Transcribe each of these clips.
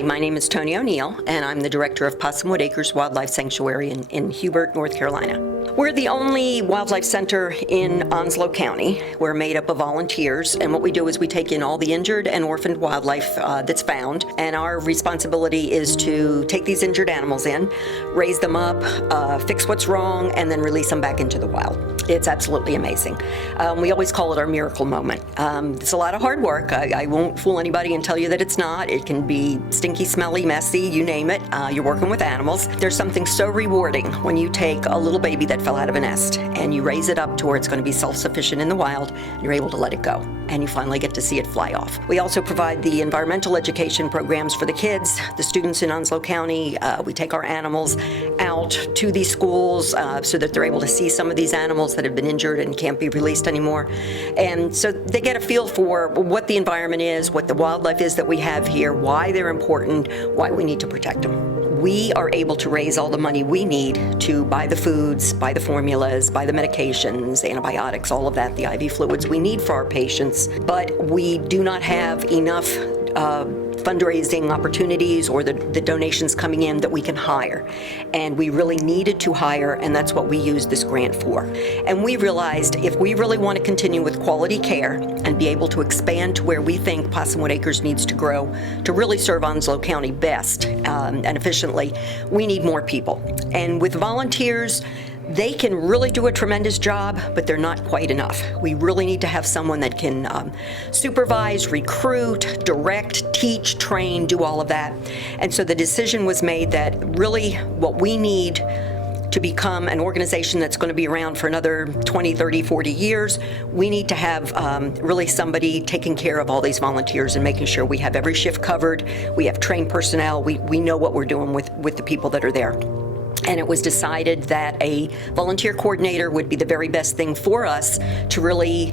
Hi, my name is Tony O'Neill, and I'm the director of Possumwood Acres Wildlife Sanctuary in Hubert, North Carolina. We're the only wildlife center in Onslow County. We're made up of volunteers, and what we do is we take in all the injured and orphaned wildlife that's found, and our responsibility is to take these injured animals in, raise them up, fix what's wrong, and then release them back into the wild. It's absolutely amazing. We always call it our miracle moment. It's a lot of hard work. I won't fool anybody and tell you that it's not. It can be stinky, smelly, messy, you name it. You're working with animals. There's something so rewarding when you take a little baby that fell out of a nest and you raise it up to where it's going to be self-sufficient in the wild, and you're able to let it go, and you finally get to see it fly off. We also provide the environmental education programs for the kids, the students in Onslow County. We take our animals out to these schools so that they're able to see some of these animals that have been injured and can't be released anymore. And so they get a feel for what the environment is, what the wildlife is that we have here, why they're important, why we need to protect them. We are able to raise all the money we need to buy the foods, buy the formulas, buy the medications, antibiotics, all of that, the IV fluids we need for our patients, but we do not have enough fundraising opportunities or the donations coming in that we can hire. And we really needed to hire, and that's what we used this grant for. And we realized if we really want to continue with quality care and be able to expand to where we think Possumwood Acres needs to grow to really serve Onslow County best and efficiently, we need more people. And with volunteers, they can really do a tremendous job, but they're not quite enough. We really need to have someone that can supervise, recruit, direct, teach, train, do all of that. And so the decision was made that really what we need to become an organization that's going to be around for another 20, 30, 40 years, we need to have really somebody taking care of all these volunteers and making sure we have every shift covered, we have trained personnel, we know what we're doing with the people that are there. And it was decided that a volunteer coordinator would be the very best thing for us to really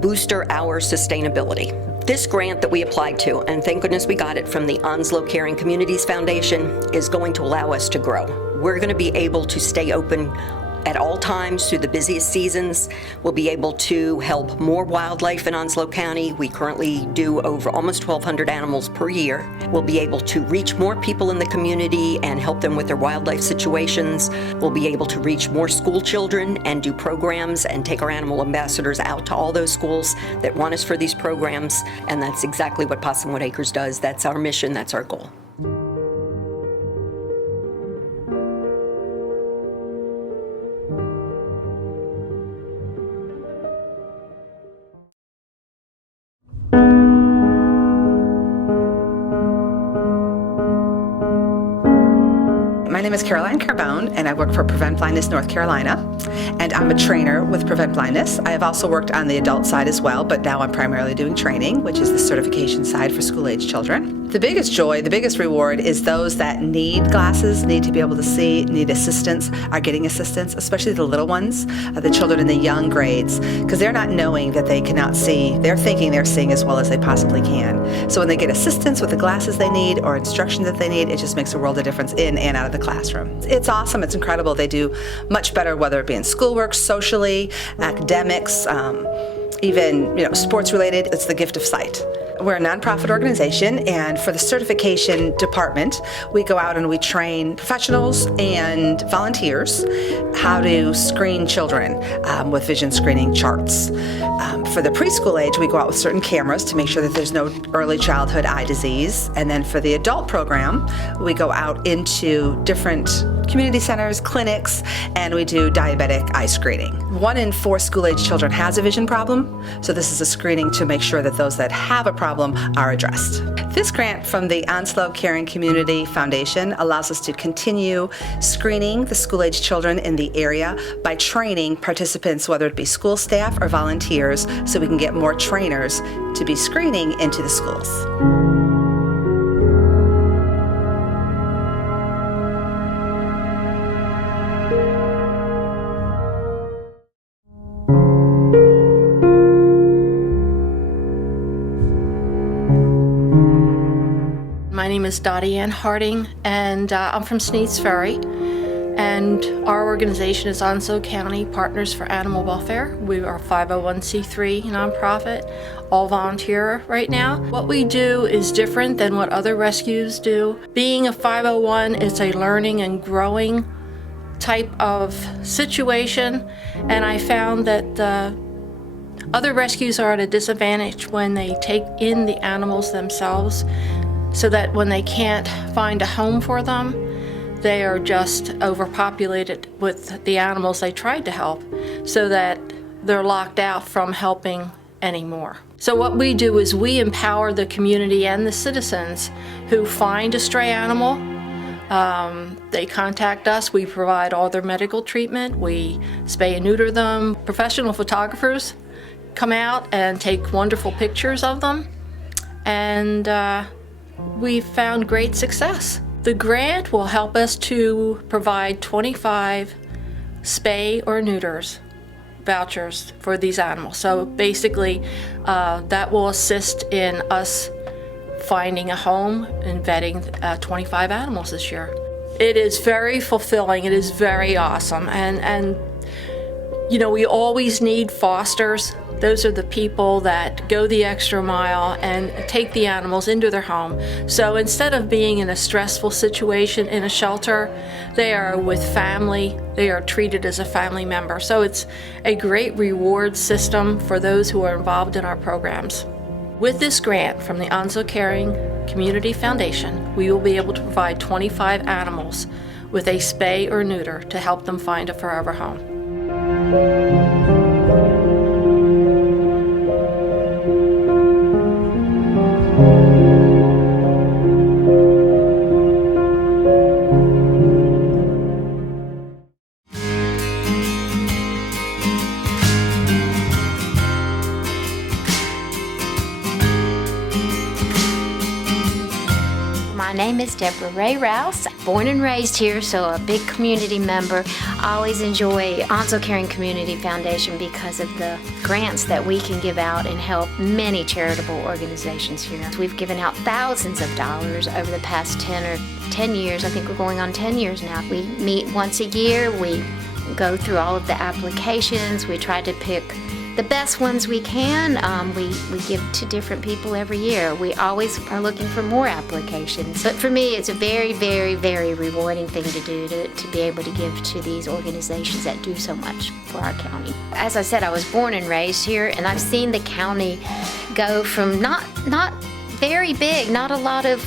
booster our sustainability. This grant that we applied to, and thank goodness we got it from the Onslow Caring Communities Foundation, is going to allow us to grow. We're going to be able to stay open at all times through the busiest seasons. We'll be able to help more wildlife in Onslow County. We currently do over almost 1,200 animals per year. We'll be able to reach more people in the community and help them with their wildlife situations. We'll be able to reach more school children and do programs and take our animal ambassadors out to all those schools that want us for these programs. And that's exactly what Possumwood Acres does. That's our mission, that's our goal. My name is Caroline Carbone, and I work for Prevent Blindness North Carolina, and I'm a trainer with Prevent Blindness. I have also worked on the adult side as well, but now I'm primarily doing training, which is the certification side for school-age children. The biggest joy, the biggest reward is those that need glasses, need to be able to see, need assistance, are getting assistance, especially the little ones, the children in the young grades, because they're not knowing that they cannot see. They're thinking they're seeing as well as they possibly can. So when they get assistance with the glasses they need or instruction that they need, it just makes a world of difference in and out of the classroom. It's awesome, it's incredible. They do much better, whether it be in schoolwork, socially, academics, even sports related. It's the gift of sight. We're a nonprofit organization, and for the certification department, we go out and we train professionals and volunteers how to screen children with vision screening charts. For the preschool age, we go out with certain cameras to make sure that there's no early childhood eye disease. And then for the adult program, we go out into different community centers, clinics, and we do diabetic eye screening. 1 in 4 school-age children has a vision problem, so this is a screening to make sure that those that have a problem are addressed. This grant from the Onslow Caring Community Foundation allows us to continue screening the school-age children in the area by training participants, whether it be school staff or volunteers, so we can get more trainers to be screening into the schools. My name is Dottie Ann Harding, and I'm from Sneads Ferry. And our organization is Onslow County Partners for Animal Welfare. We are a 501c3 nonprofit, all volunteer right now. What we do is different than what other rescues do. Being a 501, it's a learning and growing type of situation, and I found that other rescues are at a disadvantage when they take in the animals themselves, so that when they can't find a home for them, they are just overpopulated with the animals they tried to help, so that they're locked out from helping anymore. So what we do is we empower the community and the citizens who find a stray animal. They contact us, we provide all their medical treatment, we spay and neuter them. Professional photographers come out and take wonderful pictures of them, and we've found great success. The grant will help us to provide 25 spay or neuters vouchers for these animals. So basically, that will assist in us finding a home and vetting 25 animals this year. It is very fulfilling. It is very awesome. And you know, we always need fosters. Those are the people that go the extra mile and take the animals into their home. So instead of being in a stressful situation in a shelter, they are with family. They are treated as a family member. So it's a great reward system for those who are involved in our programs. With this grant from the Onslow Caring Community Foundation, we will be able to provide 25 animals with a spay or neuter to help them find a forever home. My name is Deborah Ray Rouse, born and raised here, so a big community member. I always enjoy Onslow Caring Community Foundation because of the grants that we can give out and help many charitable organizations here. We've given out thousands of dollars over the past 10 years. I think we're going on 10 years now. We meet once a year. We go through all of the applications. We try to pick the best ones we can. We give to different people every year. We always are looking for more applications. But for me, it's a very, very, very rewarding thing to do, to be able to give to these organizations that do so much for our county. As I said, I was born and raised here, and I've seen the county go from not very big, not a lot of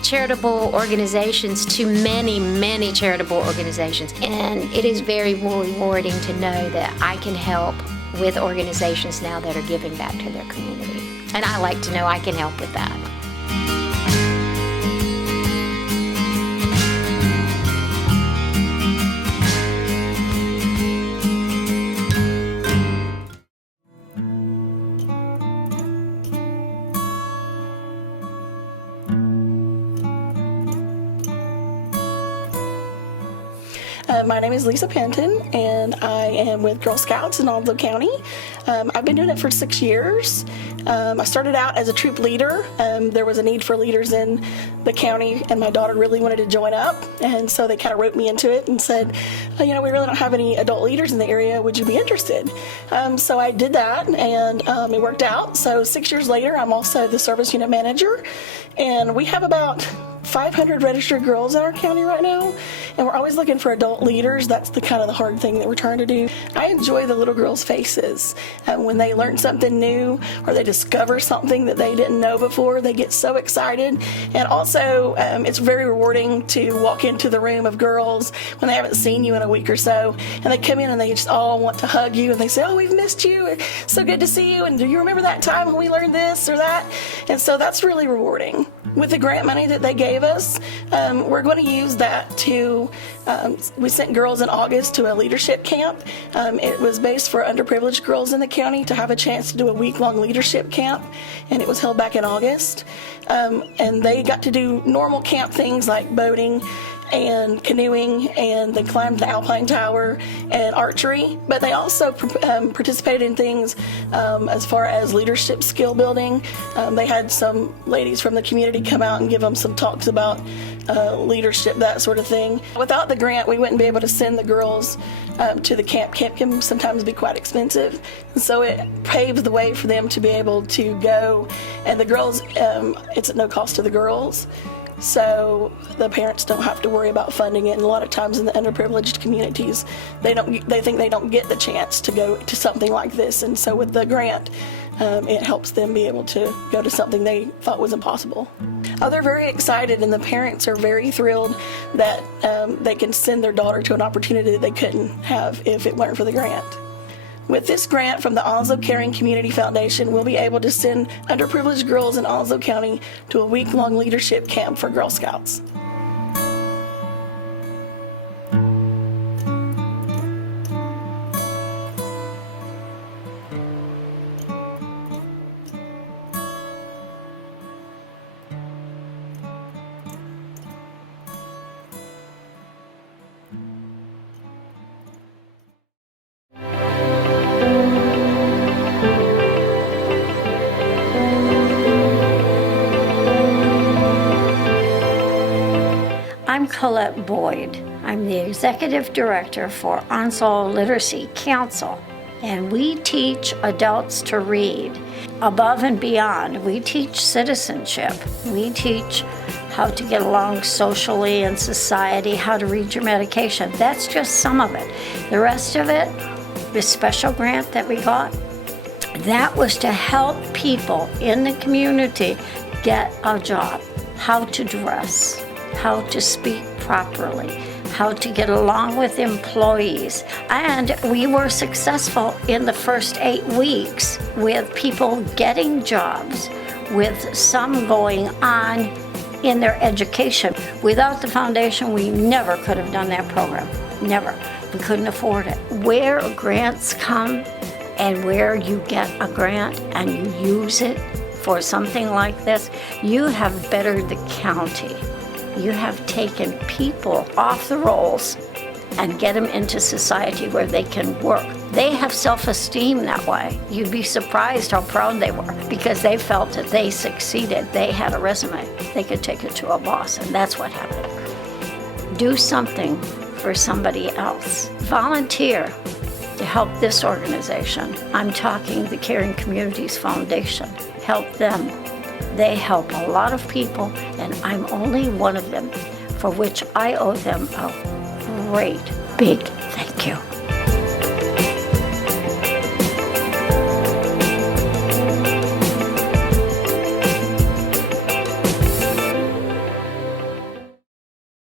charitable organizations to many, many charitable organizations. And it is very rewarding to know that I can help with organizations now that are giving back to their community. And I like to know I can help with that. My name is Lisa Penton, and I am with Girl Scouts in Onslow County. I've been doing it for 6 years. I started out as a troop leader. There was a need for leaders in the county, and my daughter really wanted to join up, and so they kind of roped me into it and said, we really don't have any adult leaders in the area. Would you be interested? So I did that, and it worked out. So 6 years later, I'm also the service unit manager, and we have about 500 registered girls in our county right now, and we're always looking for adult leaders. That's the kind of the hard thing that we're trying to do. I enjoy the little girls' faces when they learn something new or they discover something that they didn't know before. They get so excited, and also it's very rewarding to walk into the room of girls when they haven't seen you in a week or so, and they come in and they just all want to hug you, and they say, "Oh, we've missed you. It's so good to see you, and do you remember that time when we learned this or that?" And so that's really rewarding. With the grant money that they gave us, we're going to use that to, we sent girls in August to a leadership camp. It was based for underprivileged girls in the county to have a chance to do a week-long leadership camp, and it was held back in August. And they got to do normal camp things like boating and canoeing, and they climbed the Alpine Tower and archery, but they also participated in things as far as leadership skill building. They had some ladies from the community come out and give them some talks about leadership, that sort of thing. Without the grant, we wouldn't be able to send the girls to the camp. Camp can sometimes be quite expensive, and so it paves the way for them to be able to go. And the girls, it's at no cost to the girls, so the parents don't have to worry about funding it. And a lot of times in the underprivileged communities, they think they don't get the chance to go to something like this, and so with the grant, it helps them be able to go to something they thought was impossible. They're very excited, and the parents are very thrilled that they can send their daughter to an opportunity that they couldn't have if it weren't for the grant. With this grant from the Onslow Caring Community Foundation, we'll be able to send underprivileged girls in Onslow County to a week-long leadership camp for Girl Scouts. I'm Colette Boyd. I'm the Executive Director for Onslow Literacy Council, and we teach adults to read. Above and beyond, we teach citizenship. We teach how to get along socially in society, how to read your medication. That's just some of it. The rest of it, this special grant that we got, that was to help people in the community get a job, how to dress, how to speak properly, how to get along with employees. And we were successful in the first 8 weeks with people getting jobs, with some going on in their education. Without the foundation, we never could have done that program. Never. We couldn't afford it. Where grants come and where you get a grant and you use it for something like this, you have bettered the county. You have taken people off the rolls and get them into society where they can work. They have self-esteem that way. You'd be surprised how proud they were because they felt that they succeeded. They had a resume. They could take it to a boss, and that's what happened. Do something for somebody else. Volunteer to help this organization. I'm talking the Caring Communities Foundation. Help them. They help a lot of people, and I'm only one of them, for which I owe them a great big thank you.